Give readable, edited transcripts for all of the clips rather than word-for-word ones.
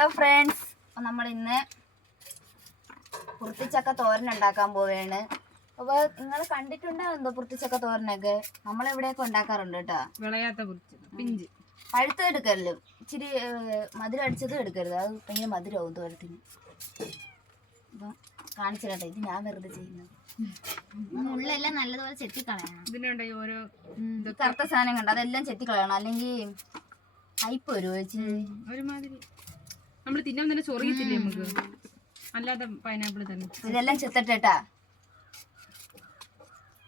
Hello friends, നമ്മൾ ഇന്ന് പുറത്തിച്ചക്ക തോരൻ ഉണ്ടാക്കാൻ പോവുകയാണ്. അപ്പോൾ നിങ്ങൾ കണ്ടിട്ടുണ്ടോ എന്തോ പുറത്തിച്ചക്ക തോരനൊക്കെ? നമ്മളിവിടെയൊക്കെ ഉണ്ടാക്കാറുണ്ട് കേട്ടോ. വിളയാത്ത പിഞ്ച് പഴുത്തത് എടുക്കരുത്, ഇച്ചിരി മധുരം അടിച്ചത് എടുക്കരുത്, അത് ഭയങ്കര മധുരമാവും തോരത്തിന്. അപ്പം കാണിച്ചു കേട്ടോ, ഇത് ഞാൻ വെറുതെ ചെയ്യുന്നത്. ഉള്ളെല്ലാം നല്ലതുപോലെ ചെത്തിക്കളയണം. ഇതിനുണ്ട് ഓരോ കറുത്ത സാധനം കണ്ടോ, അതെല്ലാം ചെത്തിക്കളയണം, അല്ലെങ്കിൽ അയപ്പ് വരുമോ ചേച്ചി? ഒരുമാതിരി നമ്മൾ തിന്നാൻ തന്നെ ചൊറിയത്തില്ലേ നമുക്ക്, അല്ലാതെ പൈനാപ്പിൾ തന്നെ. ഇതെല്ലാം ചെത്തട്ടേട്ടാ,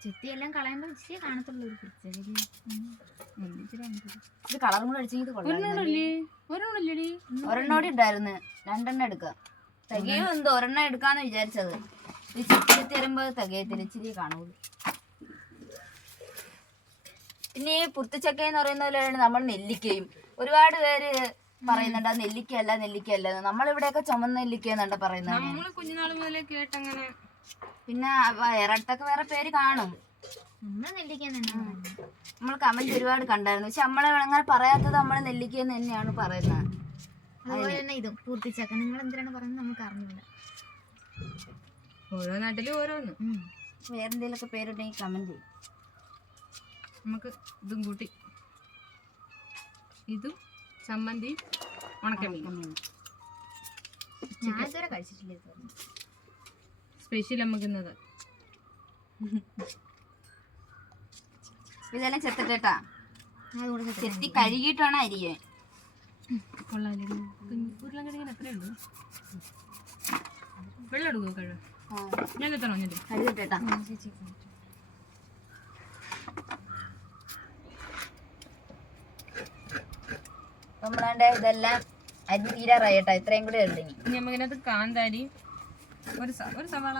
ചെത്തിയെല്ലാം കളയുമ്പോൾ ഇച്ചിരി കാണത്തുള്ളൂ. ഒരു ഇത് കളറും കൂടെ അടിച്ചെങ്കിൽ ഒരെണ്ണോടി ഉണ്ടായിരുന്നു, രണ്ടെണ്ണം എടുക്കാം. തികയോ എന്തോ, ഒരെണ്ണം എടുക്കാന്ന് വിചാരിച്ചത്. ഈ ചെത്തി വരുമ്പോ തികയത്തില്ല, ഇച്ചിരി കാണുള്ളൂ. പിന്നെ ഈ പുറത്തിച്ചക്ക എന്ന് പറയുന്ന പോലെയാണ് നമ്മൾ നെല്ലിക്കയും. ഒരുപാട് പേര് പറയുന്നുണ്ട് അത് നെല്ലിക്കയല്ല നെല്ലിക്കയല്ല. നമ്മളിവിടെയൊക്കെ ചുമന്ന നെല്ലിക്കയെന്നുണ്ട് പറയുന്നത്. കുഞ്ഞുനാൾ മുതലേ കേട്ടങ്ങനെ. പിന്നെ വേറെടുത്തൊക്കെ വേറെ പേര് കാണും. നമ്മൾ കമന്റ് ഒരുപാട് കണ്ടായിരുന്നു, പക്ഷെ നമ്മളെ അങ്ങനെ പറയാത്തത് നമ്മള് നെല്ലിക്കയെന്ന് തന്നെയാണ് പറയുന്നത്. അതുപോലെ തന്നെ ഇതും പൂർത്തിച്ചക്ക. നിങ്ങൾ എന്തിനാണ് പറയുന്നത് നമുക്ക് അറിഞ്ഞില്ല. ഓരോ നാട്ടിലും ഓരോന്ന്. വേറെന്തെങ്കിലുമൊക്കെ പേരുണ്ടെങ്കിൽ കമന്റ് ചെയ്യും. നമുക്ക് ഇതും കൂട്ടി, ഇതും ചമ്മന്തി ഉണക്കമീൻ ഞാൻ ഇതുവരെ കഴിച്ചിട്ടില്ല. സ്പെഷ്യൽ നമുക്ക് ഇന്നത്. ഇതെല്ലാം ചെത്തിട്ടാ, ചെത്തി കഴുകിയിട്ടാണ് അരിയേ. കൊള്ളാലോ. ഉരുളൻകിഴങ്ങിന് എത്രയുള്ളൂ? വെള്ളം എടുക്കുമോ? കഴിവ് ഞാൻ എത്തണോ? ഞാൻ കഴുകിട്ടാ. നമ്മളാണ്ട് ഇതെല്ലാം അരി തീരാറായി കേട്ടോ, ഇത്രയും കൂടെ ഉള്ളു. ഇനി നമുക്കിനകത്ത് കാന്താരി, ഒരു സവാള,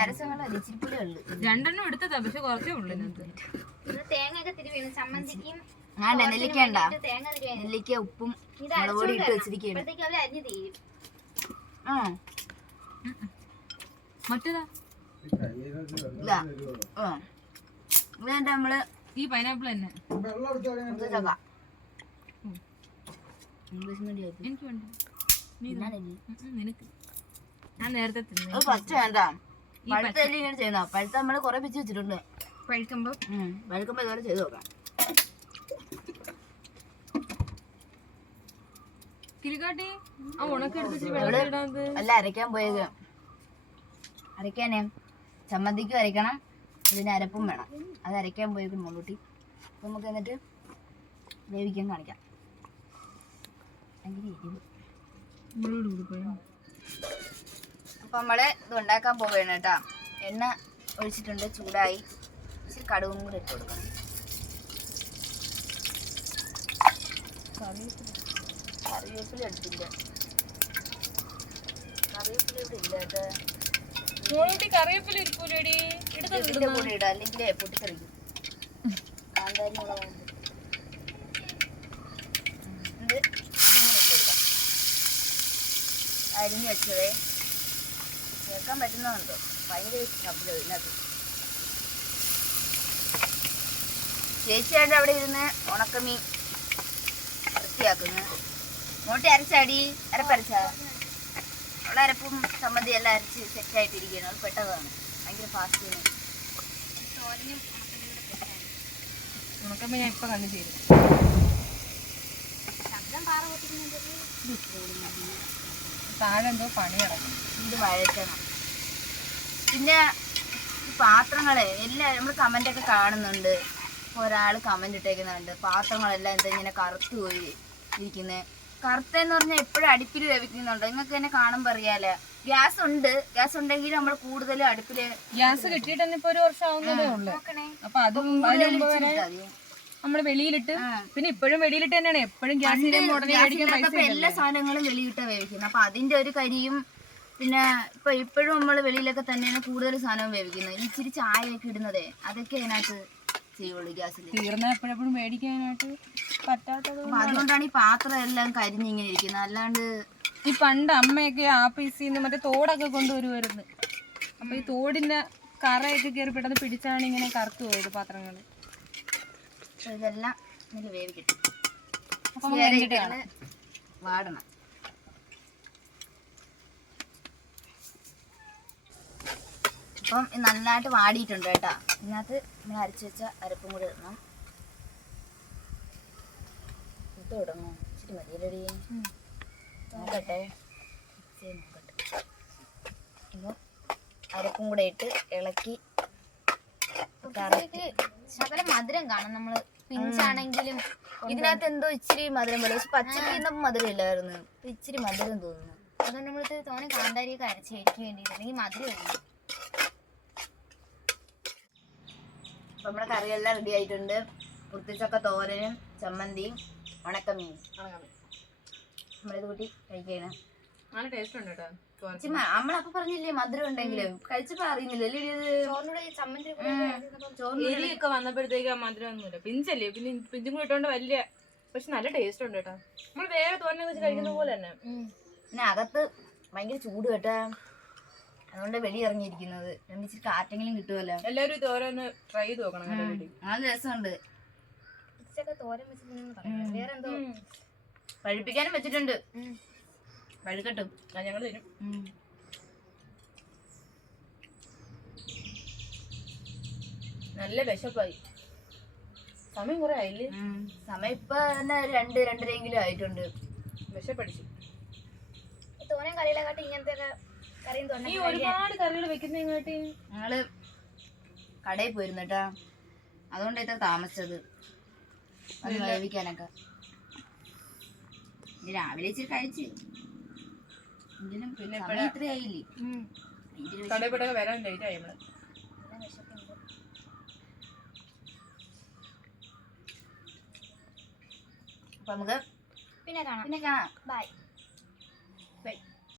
അരസവാള ഇച്ചിരി പുളി ഉള്ളു. രണ്ടെണ്ണം എടുത്തതാ, പക്ഷെ കുറച്ചേ ഉള്ളു ഇതിനകത്ത്. തേങ്ങയൊക്കെ തിരുവി ചമ്മന്തിക്കും നെല്ലിക്ക ഉണ്ടാ, നെല്ലിക്ക ഉപ്പും മുളക് പൊടി ഇട്ട് വെച്ചിരിക്കുകയാണ്. മറ്റേതാ ഇല്ല, നമ്മള് ഈ പൈനാപ്പിൾ തന്നെ എനിക്ക് വേണ്ട. നിനക്ക് ഞാൻ നേരത്തെ തിന്നു. പച്ച വേണ്ട, പഴുത്ത ഇങ്ങനെ ചെയ്യുന്ന. പഴുത്ത നമ്മള് കൊറേ പിച്ച് വെച്ചിട്ടുണ്ട്. പഴുക്കുമ്പോ ഇതുപോലെ ചെയ്ത് നോക്കാം. കിളിക്കാട്ടി ആ ഉണക്കെടുത്ത് വെള്ളം ഇടാത്. അല്ല, അരയ്ക്കാൻ പോയത്. അരയ്ക്കാനേ ചമ്മന്തിക്കും അരയ്ക്കണം, ഇതിന് അരപ്പും വേണം. അത് അരയ്ക്കാൻ പോയേക്കും മുള്ളൂട്ടി. നമുക്ക് എന്നിട്ട് വേവിക്കാൻ കാണിക്കാം. അപ്പൊ നമ്മള് ഇത് ഉണ്ടാക്കാൻ പോവുകയാണ് കേട്ടാ. എണ്ണ ഒഴിച്ചിട്ടുണ്ട്, ചൂടായി. ഇച്ചിരി കടുകും കൂടെ ഇട്ട് കൊടുക്കണം. കറിവേപ്പില എടുത്തില്ല, കറിവേപ്പില ഇവിടെ ഇല്ല കേട്ടോ. കറിവേപ്പില ഇരിക്കൂലടി, ഇതിന്റെ കൂടെ ഇടാം, അല്ലെങ്കിൽ പൊട്ടിത്തെറിക്കും. കാന്താരി മുളക് അരിഞ്ഞ് വെച്ചതേ ചേർക്കാൻ പറ്റുന്നുണ്ടോ? ഭയങ്കര ശബ്ദം ഇതിനകത്ത്. ചേച്ചിയായിട്ട് അവിടെ ഇരുന്ന് ഉണക്കമീൻ വൃത്തിയാക്കുന്നു. ഇങ്ങോട്ട് അരച്ചാടി, അരപ്പരച്ചാ? അവളെ അരപ്പും ചമ്മന്തി എല്ലാം അരച്ച് സെറ്റായിട്ടിരിക്കുകയാണ്. അത് പെട്ടതാണ്, ഭയങ്കര ഫാസ്റ്റ്. ഉണക്കമ്മ ഞാൻ ഇപ്പൊ കണ്ടു ചെയ്തു. ശബ്ദം പാറ പൊട്ടിക്കുന്നത് താഴെ എന്തോ പണി കിടക്കും. ഇത് വഴറ്റണം. പിന്നെ ഈ പാത്രങ്ങളെ എല്ലാം നമ്മൾ കമൻ്റൊക്കെ കാണുന്നുണ്ട്. ഒരാൾ കമൻ്റ് ഇട്ടേക്കുന്നുണ്ട്, പാത്രങ്ങളെല്ലാം എന്താ ഇങ്ങനെ കറുത്ത് പോയി ഇരിക്കുന്നത്. കറുത്തെന്ന് പറഞ്ഞാൽ എപ്പോഴും അടുപ്പിൽ വേവിക്കുന്നുണ്ട്. നിങ്ങൾക്ക് തന്നെ കാണുമ്പോൾ അറിയാലോ. ഗ്യാസ് ഉണ്ട്, ഗ്യാസ് ഉണ്ടെങ്കിൽ നമ്മൾ കൂടുതലും അടുപ്പില്. ഗ്യാസ് കിട്ടിയിട്ട് തന്നെ ഇപ്പൊ 1 വർഷം ആവുന്നതേ ഉള്ളു. അപ്പൊ അതും നമ്മള് വെളിയിലിട്ട്, പിന്നെ ഇപ്പോഴും വെളിയിലിട്ട് തന്നെയാണ് എപ്പോഴും ഗ്യാസിന്റെ എല്ലാ സാധനങ്ങളും വെളിയിട്ടാ വേവിക്കുന്നത്. അപ്പൊ അതിന്റെ ഒരു കരിയും. പിന്നെ ഇപ്പോഴും നമ്മള് വെളിയിലൊക്കെ തന്നെയാണ് കൂടുതൽ സാധനം വേവിക്കുന്നത്. ഇച്ചിരി ചായയൊക്കെ ഇടുന്നതേ അതൊക്കെ അതിനകത്ത് ചെയ്യുള്ളൂ ഗ്യാസിൽ. തീർന്ന എപ്പോഴെപ്പോഴും മേടിക്കാനായിട്ട് പറ്റാത്തത്. അപ്പൊ അതുകൊണ്ടാണ് ഈ പാത്രം എല്ലാം കരിഞ്ഞിങ്ങനെ ഇരിക്കുന്നത്. അല്ലാണ്ട് ഈ പണ്ട് അമ്മയൊക്കെ ആപ്പീസിന്ന് മറ്റേ തോടൊക്കെ കൊണ്ടുവരുമായിരുന്നു. അപ്പൊ ഈ തോടിന്റെ കറയൊക്കെ കയറി പെട്ടെന്ന് പിടിച്ചാണ് ഇങ്ങനെ കറുത്തു പോയത് പാത്രങ്ങള്. ഇതെല്ലാം വേവിക്കട്ടെ, വാടണം. അപ്പം ഇത് നന്നായിട്ട് വാടിയിട്ടുണ്ട് കേട്ടോ. ഇതിനകത്ത് നമ്മൾ അരച്ച് വെച്ച അരപ്പും കൂടി ഇടണം. ഇത് തുടങ്ങും ഇച്ചിരി മതിയല്ലടി. നോക്കട്ടെ ഇപ്പം അരപ്പും കൂടെ ഇട്ട് ഇളക്കി. ശകലം മധുരം കാണും നമ്മള് പിഞ്ചാണെങ്കിലും. ഇതിനകത്ത് എന്തോ ഇച്ചിരി മധുരം പോലെ, പക്ഷെ പച്ചക്ക് മധുരം ഇല്ലായിരുന്നു. ഇപ്പൊ ഇച്ചിരി മധുരം തോന്നുന്നു. അതുകൊണ്ട് നമ്മളിത് തോനെ കാന്താരിയൊക്കെ അരച്ച് എനിക്ക് വേണ്ടിയിട്ട് അല്ലെങ്കിൽ മധുരം ഇല്ല. അപ്പൊ നമ്മുടെ കറിയെല്ലാം റെഡി ആയിട്ടുണ്ട്. കുർത്തിച്ചക്ക തോരനും ചമ്മന്തിയും ഉണക്കമീൻ നമ്മളിത് കൂട്ടി കഴിക്കുകയാണ്. നല്ല ടേസ്റ്റ് ഉണ്ട് കേട്ടോ. നമ്മളപ്പൊ പറഞ്ഞില്ലേ മധുരം ഉണ്ടെങ്കിലും കഴിച്ചപ്പോ അറിയുന്നില്ലല്ലേ ഇത്. ചോറിനോട് ഈ ചമ്മന്തി എരിയൊക്കെ വന്നപ്പോഴത്തേക്ക് ആ മധുരം ഒന്നുമില്ല. പിഞ്ചല്ലേ, പിന്നെ പിഞ്ചും കൂടി ഇട്ടോണ്ട് വലിയ, പക്ഷെ നല്ല ടേസ്റ്റ് ഉണ്ട് കേട്ടോ. നമ്മൾ വേറെ തോരനെ വെച്ച് കഴിക്കുന്ന പോലെ തന്നെ. പിന്നെ അകത്ത് ഭയങ്കര ചൂട് കേട്ടാ, അതുകൊണ്ട് വെളി ഇറങ്ങിയിരിക്കുന്നത്. ഇച്ചിരി കാറ്റെങ്കിലും കിട്ടുമല്ലോ. എല്ലാവരും ഈ തോരൻ ട്രൈ ചെയ്ത് നോക്കണം. നല്ല രസമുണ്ട്. തോരൻ വെച്ചിട്ട് വേറെ എന്തോ പഴുപ്പിക്കാനും വെച്ചിട്ടുണ്ട്. പഴുക്കട്ടും ഞങ്ങൾ തരും. നല്ല വിശപ്പായി. സമയം കുറെ ആയില്ലേ? സമയം ഇപ്പൊ തന്നെ 2-2:30 ആയിട്ടുണ്ട്. വിശപ്പടിച്ചു. തോരൻ കറികളെക്കാട്ടി ഇങ്ങനത്തെ കറിയും ഈ ഒരുപാട് കറികൾ വെക്കുന്നതിനാട്ടി ഞങ്ങള് കടയിൽ പോയിരുന്നു കേട്ടാ, അതുകൊണ്ട് ഇത്ര താമസിച്ചത് അത് വേവിക്കാനൊക്കെ. രാവിലെ ഇച്ചിരി കഴിച്ച് എങ്കിലും പിന്നെ ഇത്രയായില്ലേ. കടയിൽ പോയി വരാൻ ലേറ്റ് ആയി നമ്മള്. അപ്പൊ നമുക്ക് പിന്നെ കാണാം. പിന്നെ കാണാം. ബൈ.